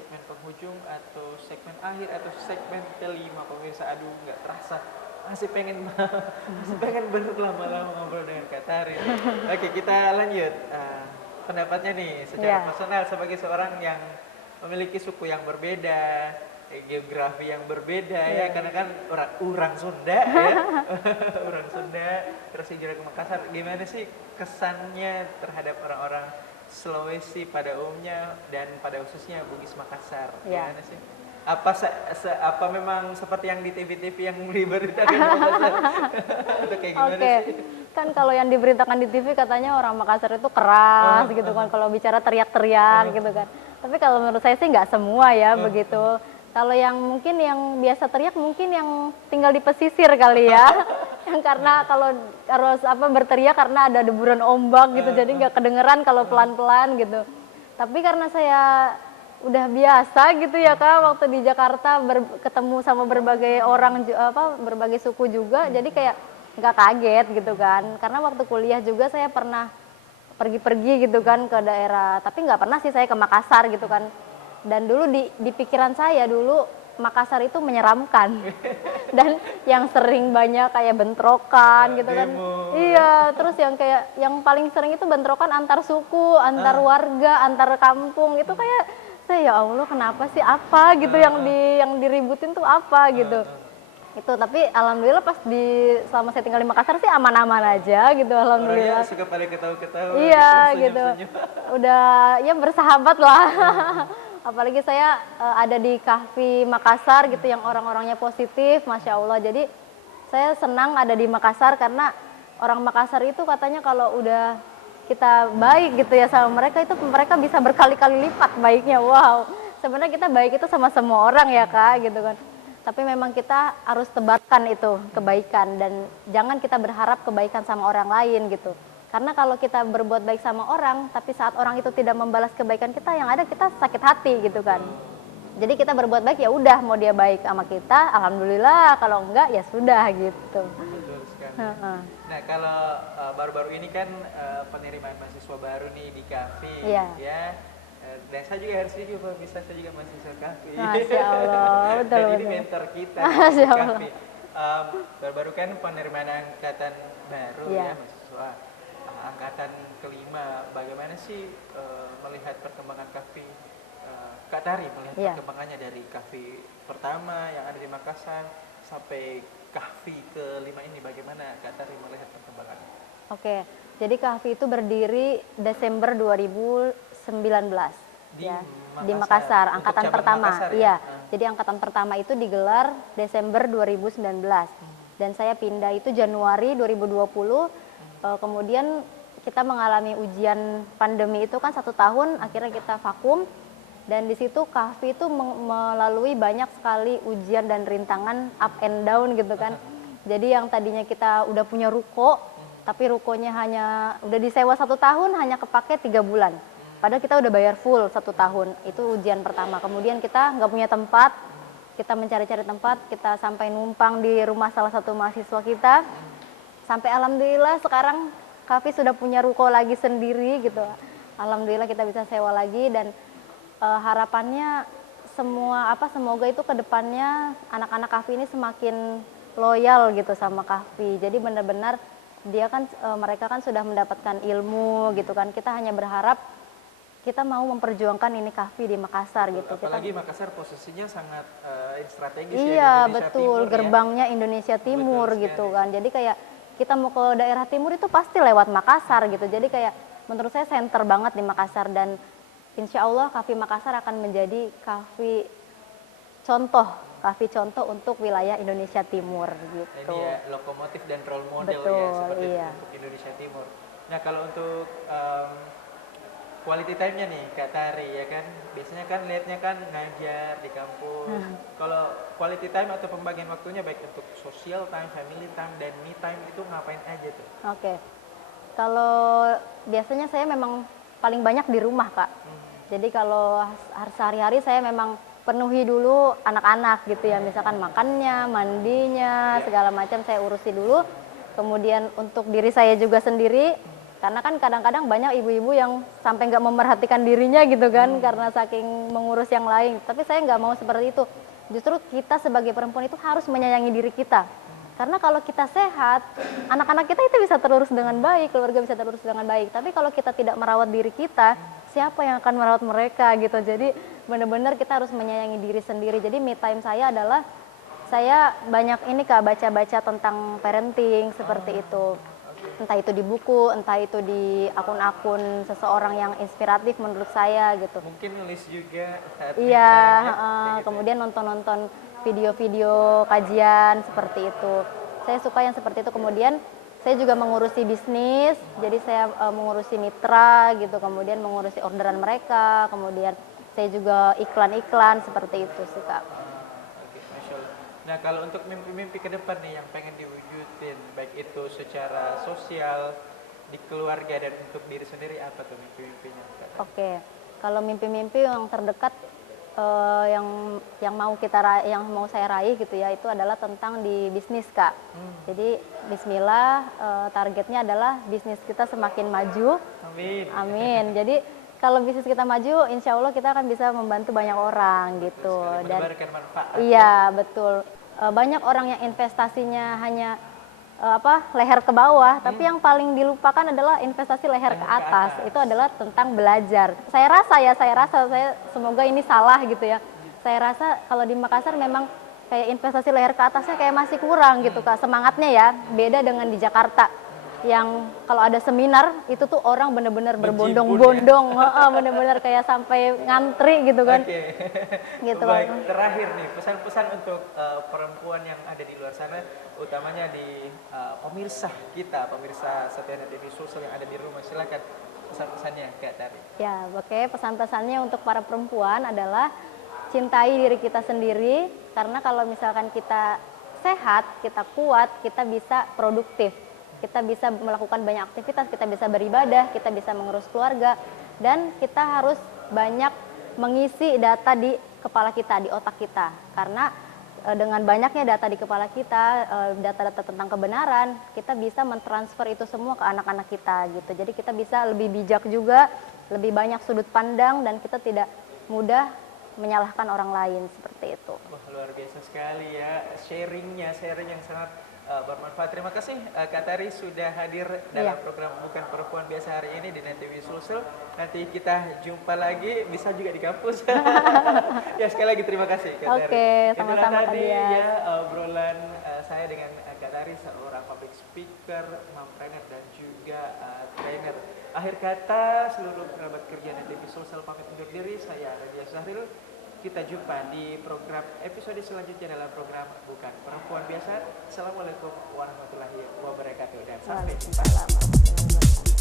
segmen penghujung atau segmen akhir atau segmen kelima pemirsa. Aduh, nggak terasa masih pengen masih pengen berlama-lama ngobrol dengan Kak Tari. Oke, kita lanjut. Pendapatnya nih secara personal sebagai seorang yang memiliki suku yang berbeda, geografi yang berbeda ya, karena kan orang Sunda ya, orang Sunda terus hijrah ke Makassar. Gimana sih kesannya terhadap orang-orang Sulawesi pada umumnya dan pada khususnya Bugis Makassar? Gimana sih? Apa memang seperti yang di TV-TV yang diberitakan di Makassar? Atau kayak gimana sih? Kan kalau yang diberitakan di TV katanya orang Makassar itu keras gitu kan, kalau bicara teriak-teriak gitu kan. Tapi kalau menurut saya sih nggak semua ya begitu. Kalau yang mungkin yang biasa teriak mungkin yang tinggal di pesisir kali ya. Yang karena kalau harus berteriak karena ada deburan ombak gitu, jadi nggak kedengeran kalau pelan-pelan gitu. Tapi karena saya udah biasa gitu ya Kak, waktu di Jakarta ketemu sama berbagai orang berbagai suku juga, jadi kayak nggak kaget gitu kan. Karena waktu kuliah juga saya pernah pergi-pergi gitu kan ke daerah, tapi nggak pernah sih saya ke Makassar gitu kan. Dan dulu di pikiran saya dulu Makassar itu menyeramkan dan yang sering banyak kayak bentrokan gitu kan. Iya, terus yang paling sering itu bentrokan antar suku, antar warga, antar kampung. Itu kayak saya, ya Allah, kenapa sih, apa gitu yang diributin tuh apa gitu. Itu tapi alhamdulillah selama saya tinggal di Makassar sih aman-aman aja gitu, alhamdulillah. Orangnya suka paling ketawa-ketawa iya gitu, gitu, udah ya bersahabat lah. Apalagi saya ada di Kahfi Makassar gitu yang orang-orangnya positif, Masya Allah. Jadi saya senang ada di Makassar karena orang Makassar itu katanya kalau udah kita baik gitu ya sama mereka, itu mereka bisa berkali-kali lipat baiknya. Wow, sebenarnya kita baik itu sama semua orang ya Kak gitu kan. Tapi memang kita harus tebarkan itu kebaikan dan jangan kita berharap kebaikan sama orang lain gitu. Karena kalau kita berbuat baik sama orang, tapi saat orang itu tidak membalas kebaikan kita, yang ada kita sakit hati gitu kan. Jadi kita berbuat baik ya udah, mau dia baik sama kita, alhamdulillah. Kalau enggak ya sudah gitu. Betul sekali. Nah kalau baru-baru ini kan penerimaan mahasiswa baru nih di Kahfi ya. Dan saya juga harus jujur bahwa bisa saya juga mahasiswa Kahfi. Masya Allah, betul. Dan ini betul. mentor kita Masya di Allah. Kahfi. Baru-baru kan penerimaan angkatan baru ya mahasiswa. Angkatan kelima, bagaimana sih melihat perkembangan Kahfi? Kak Tari melihat perkembangannya dari Kahfi pertama yang ada di Makassar sampai Kahfi kelima ini, bagaimana Kak Tari melihat perkembangannya? Oke, jadi Kahfi itu berdiri Desember 2019 di Makassar, angkatan pertama. Makassar, iya, jadi angkatan pertama itu digelar Desember 2019 dan saya pindah itu Januari 2020. Kemudian kita mengalami ujian pandemi itu kan 1 tahun, akhirnya kita vakum. Dan di situ Kahfi itu melalui banyak sekali ujian dan rintangan, up and down gitu kan. Jadi yang tadinya kita udah punya ruko, tapi rukonya udah disewa 1 tahun, hanya kepake 3 bulan. Padahal kita udah bayar full 1 tahun, itu ujian pertama. Kemudian kita nggak punya tempat, kita mencari-cari tempat, kita sampai numpang di rumah salah satu mahasiswa kita. Sampai alhamdulillah sekarang Kahfi sudah punya ruko lagi sendiri gitu. Alhamdulillah kita bisa sewa lagi dan harapannya semoga itu kedepannya anak-anak Kahfi ini semakin loyal gitu sama Kahfi. Jadi benar-benar mereka kan sudah mendapatkan ilmu gitu kan. Kita hanya berharap kita mau memperjuangkan ini Kahfi di Makassar gitu. Apalagi Makassar posisinya sangat strategis ya. Iya betul, gerbangnya Indonesia Timur gitu kan. Jadi kayak kita mau ke daerah timur itu pasti lewat Makassar gitu. Jadi kayak menurut saya center banget di Makassar dan insya Allah Kahfi Makassar akan menjadi Kahfi contoh untuk wilayah Indonesia Timur gitu. Ini ya lokomotif dan role model betul, ya seperti iya. untuk Indonesia Timur. Nah kalau untuk quality time-nya nih Kak Tari ya kan, biasanya kan lihatnya kan ngajar di kampus. Kalau quality time atau pembagian waktunya baik untuk social time, family time, dan me time itu ngapain aja tuh? Oke, kalau biasanya saya memang paling banyak di rumah Kak. Jadi kalau sehari-hari saya memang penuhi dulu anak-anak gitu ya, misalkan makannya, mandinya, segala macam saya urusi dulu. Kemudian untuk diri saya juga sendiri, Karena kan kadang-kadang banyak ibu-ibu yang sampai nggak memperhatikan dirinya gitu kan, karena saking mengurus yang lain. Tapi saya nggak mau seperti itu. Justru kita sebagai perempuan itu harus menyayangi diri kita. Karena kalau kita sehat, anak-anak kita itu bisa terurus dengan baik, keluarga bisa terurus dengan baik. Tapi kalau kita tidak merawat diri kita, siapa yang akan merawat mereka gitu. Jadi benar-benar kita harus menyayangi diri sendiri. Jadi me time saya adalah saya banyak ini Kak, baca-baca tentang parenting seperti itu. Entah itu di buku, entah itu di akun-akun seseorang yang inspiratif menurut saya gitu. Mungkin nulis juga saat Iya, me time, ya, kayak gitu. kemudian nonton-nonton video-video kajian seperti itu. Saya suka yang seperti itu. Kemudian saya juga mengurusi bisnis, jadi saya mengurusi mitra gitu, kemudian mengurusi orderan mereka, kemudian saya juga iklan-iklan seperti itu sih Kak. Oke, Masya Allah. Nah, kalau untuk mimpi-mimpi ke depan nih yang pengen diwujudin, baik itu secara sosial, di keluarga, dan untuk diri sendiri, apa tuh mimpi-mimpinya? Kak? Oke, kalau mimpi-mimpi yang terdekat yang mau saya raih gitu ya, itu adalah tentang di bisnis Kak. Jadi Bismillah, targetnya adalah bisnis kita semakin maju. Amin. Amin. Jadi kalau bisnis kita maju, insya Allah kita akan bisa membantu banyak orang gitu. Sekali Dan menebarkan manfaat. iya betul. Banyak orang yang investasinya hanya leher ke bawah, tapi yang paling dilupakan adalah investasi leher ke atas. Itu adalah tentang belajar. Saya rasa semoga ini salah gitu ya. Saya rasa kalau di Makassar memang kayak investasi leher ke atasnya kayak masih kurang gitu Kak. Semangatnya ya, beda dengan di Jakarta. Yang kalau ada seminar itu tuh orang bener-bener berbondong-bondong, bener-bener kayak sampai ngantri gitu kan. Oke. Gitu Baik, kan. terakhir nih pesan-pesan untuk perempuan yang ada di luar sana, utamanya di pemirsa kita, pemirsa Setia TV Sulsel yang ada di rumah. Silakan pesan-pesannya Kak Tari. Ya, oke. Pesan-pesannya untuk para perempuan adalah cintai diri kita sendiri, karena kalau misalkan kita sehat, kita kuat, kita bisa produktif. Kita bisa melakukan banyak aktivitas, kita bisa beribadah, kita bisa mengurus keluarga, dan kita harus banyak mengisi data di kepala kita, di otak kita. Karena dengan banyaknya data di kepala kita, data-data tentang kebenaran, kita bisa mentransfer itu semua ke anak-anak kita gitu. Jadi kita bisa lebih bijak juga, lebih banyak sudut pandang, dan kita tidak mudah menyalahkan orang lain seperti itu. Wah, luar biasa sekali ya sharing yang sangat bermanfaat. Terima kasih Kak Tari sudah hadir dalam program Bukan Perempuan Biasa hari ini di Net TV Sulsel. Nanti kita jumpa lagi, bisa juga di kampus. Ya, sekali lagi terima kasih Kak Tari. Oke, sama-sama Kak tadi Dias. ya obrolan saya dengan Kak Tari, seorang public speaker, mompreneur, dan juga trainer. Akhir kata, seluruh kerabat kerja Net TV Sulsel pamit undur diri. Saya Radia Zahril. Kita jumpa di program episode selanjutnya dalam program Bukan Perempuan Biasa. Assalamualaikum warahmatullahi wabarakatuh dan sampai jumpa. Waalaikumsalam warahmatullahi wabarakatuh.